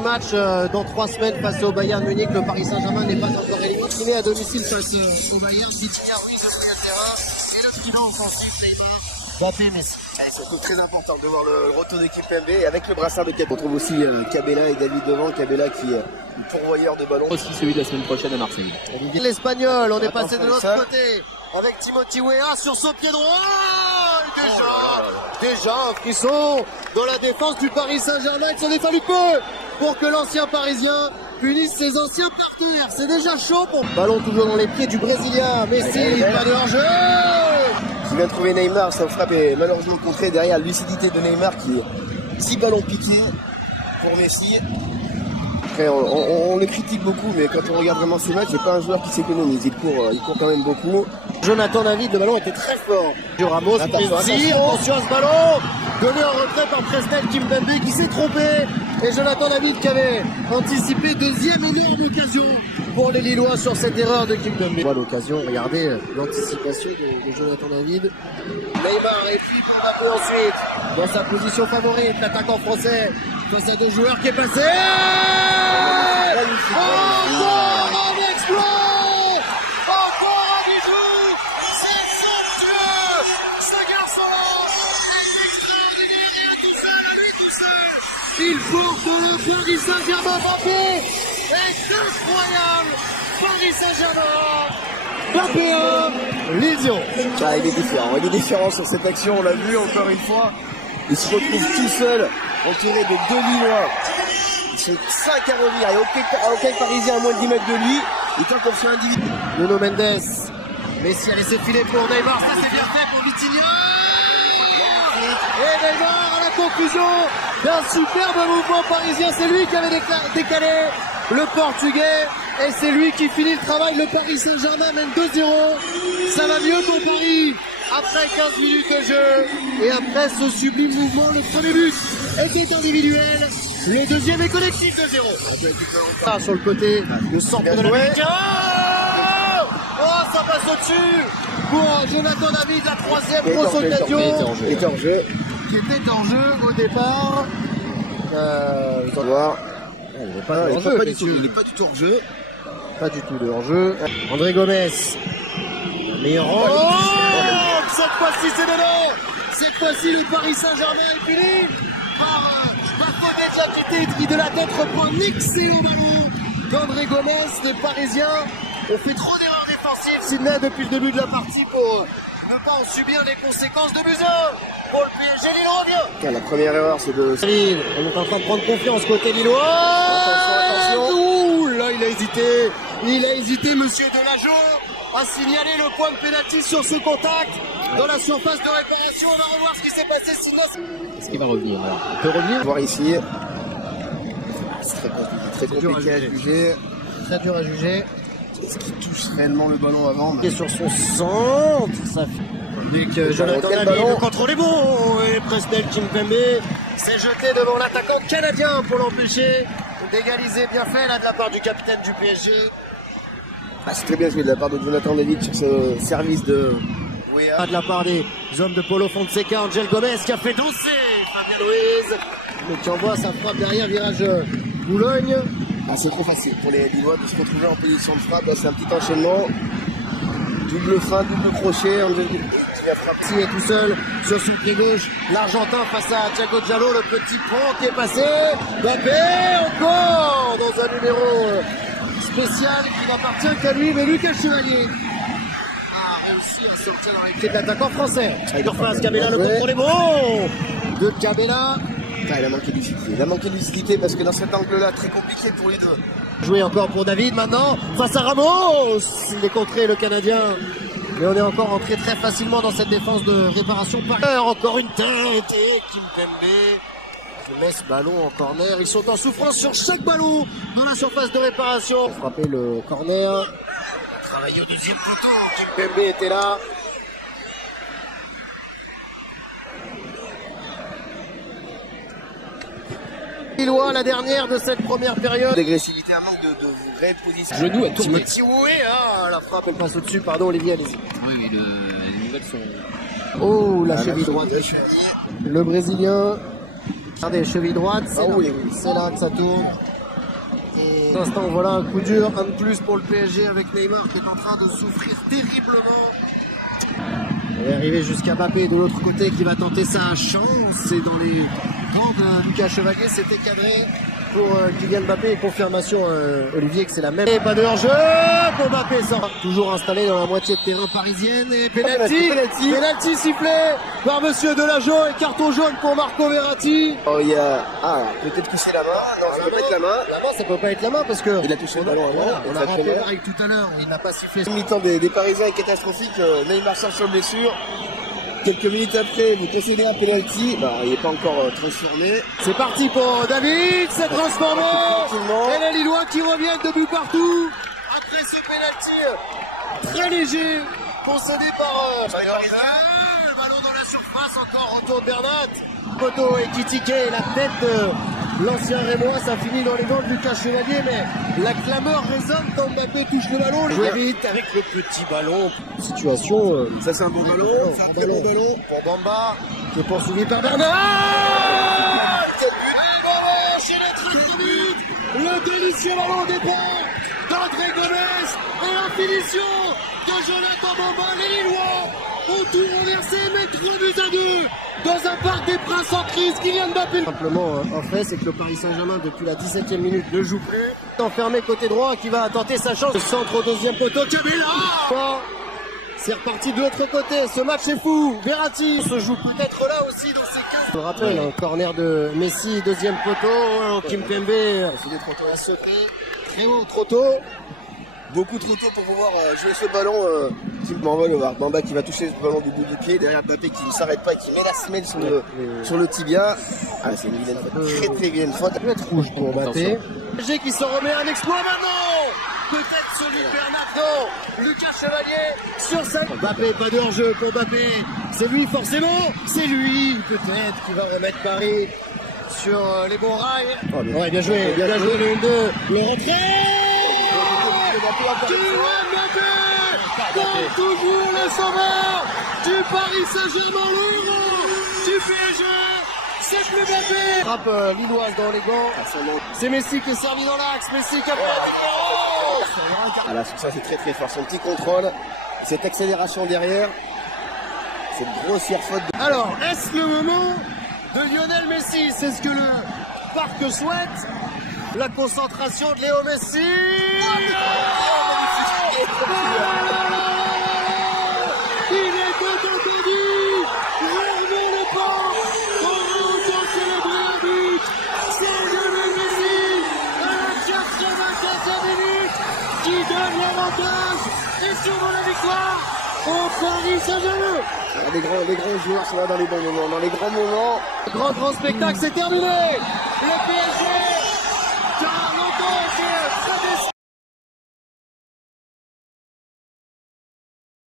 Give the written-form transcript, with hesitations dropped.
du match dans 3 semaines face au Bayern Munich. Le Paris Saint-Germain n'est pas encore éliminé à domicile face au Bayern. Vitinha, Ruiz au milieu de terrain. Et le trident offensif, Mbappé, Messi. C'est surtout très important de voir le retour d'équipe MB et avec le brassard de capitaine. On trouve aussi Cabella et David devant. Cabella qui est le pourvoyeur de ballon. Aussi celui de la semaine prochaine à Marseille. L'Espagnol, on est passé de l'autre côté avec Timothy Weah sur son pied droit. Déjà un frisson dans la défense du Paris Saint-Germain. Il s'en est fallu peu pour que l'ancien Parisien punisse ses anciens partenaires. C'est déjà chaud pour... Ballon toujours dans les pieds du Brésilien. Messi, pas de hors-jeu. Il vient de trouver Neymar, sa frappe est malheureusement contrée derrière la lucidité de Neymar qui est 6 ballons piqués pour Messi. Après, on le critique beaucoup, mais quand on regarde vraiment ces matchs, c'est pas un joueur qui s'économise. Il court quand même beaucoup. Jonathan David, le ballon était très fort. Ramos, attention à ce ballon. Donné en retrait par Presnel Kimpembe qui s'est trompé. Et Jonathan David qui avait anticipé deuxième énorme occasion pour les Lillois sur cette erreur de Kimpembe. On voit l'occasion, regardez l'anticipation de Jonathan David. Neymar et puis Mbappé ensuite dans sa position favorite, l'attaquant français face à 2 joueurs qui est passé. Encore un exploit, encore un bijou, c'est somptueux. Ce garçon-là est extraordinaire et à tout seul, à lui tout seul. Il porte le Paris Saint-Germain. Mbappé est incroyable. Paris Saint-Germain. Mbappé 1, Lésion. Ah, il est différent sur cette action, on l'a vu encore une fois. Il se retrouve tout seul, entouré de 2 Lillois. Ils sont 5 à revenir, il n'y a aucun Parisien à moins de 10 mètres de lui. Il tente comme sur individu. Nuno Mendes. Messi a laissé filer pour Neymar, ça c'est bien fait pour Vitinha. Et Neymar à la conclusion d'un superbe mouvement parisien. C'est lui qui avait décalé le Portugais. Et c'est lui qui finit le travail. Le Paris Saint-Germain mène 2-0. Ça va mieux pour Paris après 15 minutes de jeu. Et après ce sublime mouvement, le premier but était individuel. Le deuxième est collectif de 0. Ah, sur le côté, le centre de l'Américain. Oh, ça passe au-dessus pour Jonathan David, la 3e grosse occasion. Il était en jeu. Qui était en jeu au départ. On va voir. Il n'est pas en jeu, il n'est pas du tout en jeu. Pas du tout de hors-jeu. André Gomez. Meilleur cette fois-ci c'est dedans. Cette fois-ci le Paris Saint-Germain est fini par Bafodé qui de la tête reprend un excellent ballon d'André Gomez. Les Parisiens ont fait trop d'erreurs défensives, Sydney, depuis le début de la partie pour ne pas en subir les conséquences de Buzyn. Pour le PSG, Lille revient. La première erreur c'est de... On est en train de prendre confiance côté lillois. Attention. Ouh, là il a hésité monsieur Delageau à signaler le point de pénalty sur ce contact dans la surface de réparation. On va revoir ce qui s'est passé, sinon... Est-ce qu'il va revenir là? Il peut revenir. Voir ici. C'est très compliqué à juger. Très dur à juger. Est-ce qu'il touche réellement le ballon avant? Et sur son centre, ça fait... Dès que Jonathan David, le contrôle est bon. Et Presnel Kimpembe s'est jeté devant l'attaquant canadien pour l'empêcher d'égaliser. Bien fait là de la part du capitaine du PSG. Ah, c'est très bien joué de la part de Jonathan David sur ce service de... De la part des hommes de Paulo Fonseca, Angel Gomez qui a fait danser Fabien Luiz. Mais qui envoie sa frappe derrière, virage Boulogne. Ah, c'est trop facile pour les Lillois de se retrouver en position de frappe. Là, c'est un petit enchaînement. Double fin, double crochet. Angel qui a frappé. Est tout seul sur son pied gauche. L'Argentin face à Thiago Diallo, le petit pont qui est passé. Mbappé encore dans un numéro spécial qui n'appartient qu'à lui, mais Lucas Chevalier a réussi à sortir dans les pieds de l'attaquant français. Face Cabella, le contrôle est bon de Cabella. Ah, il a manqué de lucidité. Il a manqué de lucidité parce que dans cet angle-là, très compliqué pour les deux. Joué encore pour David maintenant, face à Ramos. Il est contré le Canadien. Mais on est encore entré très facilement dans cette défense de réparation. Encore une tête et Kimpembe met ce ballon en corner. Ils sont en souffrance sur chaque ballon dans la surface de réparation. Frapper le corner. Travailler au deuxième poteau. Kimpembe était là. Lillois, la dernière de cette première période. D'agressivité, un manque de vraie position. Genou à tourner. La frappe elle passe au-dessus, pardon Olivier, allez-y. Oui, les nouvelles sont... Oh, la cheville droite. Le Brésilien. Regardez, cheville droite, c'est là que ça tourne. Pour l'instant, voilà un coup dur, un de plus pour le PSG avec Neymar qui est en train de souffrir terriblement. Il est arrivé jusqu'à Mbappé de l'autre côté qui va tenter sa chance. Et dans les gants de Lucas Chevalier, c'était cadré pour Kylian Mbappé. Et confirmation, Olivier, que c'est la même. Et pas de hors-jeu pour Mbappé. Toujours installé dans la moitié de terrain parisienne. Et penalty sifflé par Monsieur Delageau. Et carton jaune pour Marco Verratti. Oh, il y a... Ah, peut-être toucher la main. Non, ça peut pas être la main. La main, ça peut pas être la main parce que... Il a touché le ballon avant. On a rappelé la règle tout à l'heure. Il n'a pas sifflé. Le mi-temps des Parisiens est catastrophique. Neymar sort sur blessure. Quelques minutes après, vous concédez un penalty. Bah, il n'est pas encore transformé. C'est parti pour David, c'est transformé. Et les Lillois qui reviennent de bout partout. Après ce penalty très léger, concédé par le ballon dans la surface, encore retour de Bernat. Poteau est critiqué, la tête de l'ancien Rémois, ça finit dans les gants de Lucas Chevalier, mais la clameur résonne quand Mbappé touche le ballon. Jouer vite avec le petit ballon. Situation. Ça, c'est un bon ballon. C'est un très bon ballon. Pour Bamba, qui est poursuivi par Bernat. Quel but! Chez les 30 minutes, le délicieux ballon au départ d'André Gomes et la finition de Jonathan Bamba. Les Lillois ont tout renversé, mais 3 buts à 2 dans un parc des Princes en crise. Kylian Mbappé. Simplement, en fait, c'est que le Paris Saint-Germain, depuis la 17e minute, ne joue plus. Enfermé côté droit, qui va tenter sa chance. Le centre au deuxième poteau. Cabella. C'est reparti de l'autre côté, ce match est fou. Verratti se joue peut-être là aussi dans ces 15. Je me rappelle, un corner de Messi, deuxième poteau. Kimpembe, Il est trop tôt. très haut, trop tôt. Beaucoup trop tôt pour pouvoir jouer ce ballon. Bamba qui va toucher ce ballon du bout du pied. Derrière Mbappé qui ne s'arrête pas et qui met la semelle sur le tibia. Ah, c'est une vilaine faute. Très vilaine faute. Ça peut être rouge pour Mbappé. PSG qui s'en remet un exploit maintenant. Peut-être celui de Bernat. Lucas Chevalier sur 5. Mbappé, pas de hors-jeu pour Mbappé. C'est lui forcément. C'est lui peut-être qui va remettre Paris sur les bons rails. Oh, bien joué le 1-2. Le retrait. Kylian Mbappé, comme toujours le sauveur du Paris Saint-Germain, l'euro du PSG. C'est plus Mbappé. Frappe lilloise dans les gants. C'est Messi qui est servi dans l'axe. Messi qui a Ah là, ça c'est très fort. Son petit contrôle, cette accélération derrière, cette grossière faute. Alors, est-ce le moment de Lionel Messi? C'est ce que le parc souhaite. La concentration de Léo Messi. Il est entendu. Revenez le pas. On va encore célébrer un but. C'est Lionel Messi à la 95e minute qui donne l'avantage et survole la victoire au Paris Saint-Germain. Les grands joueurs sont là dans les bons moments, dans les grands moments. Grand spectacle, c'est terminé.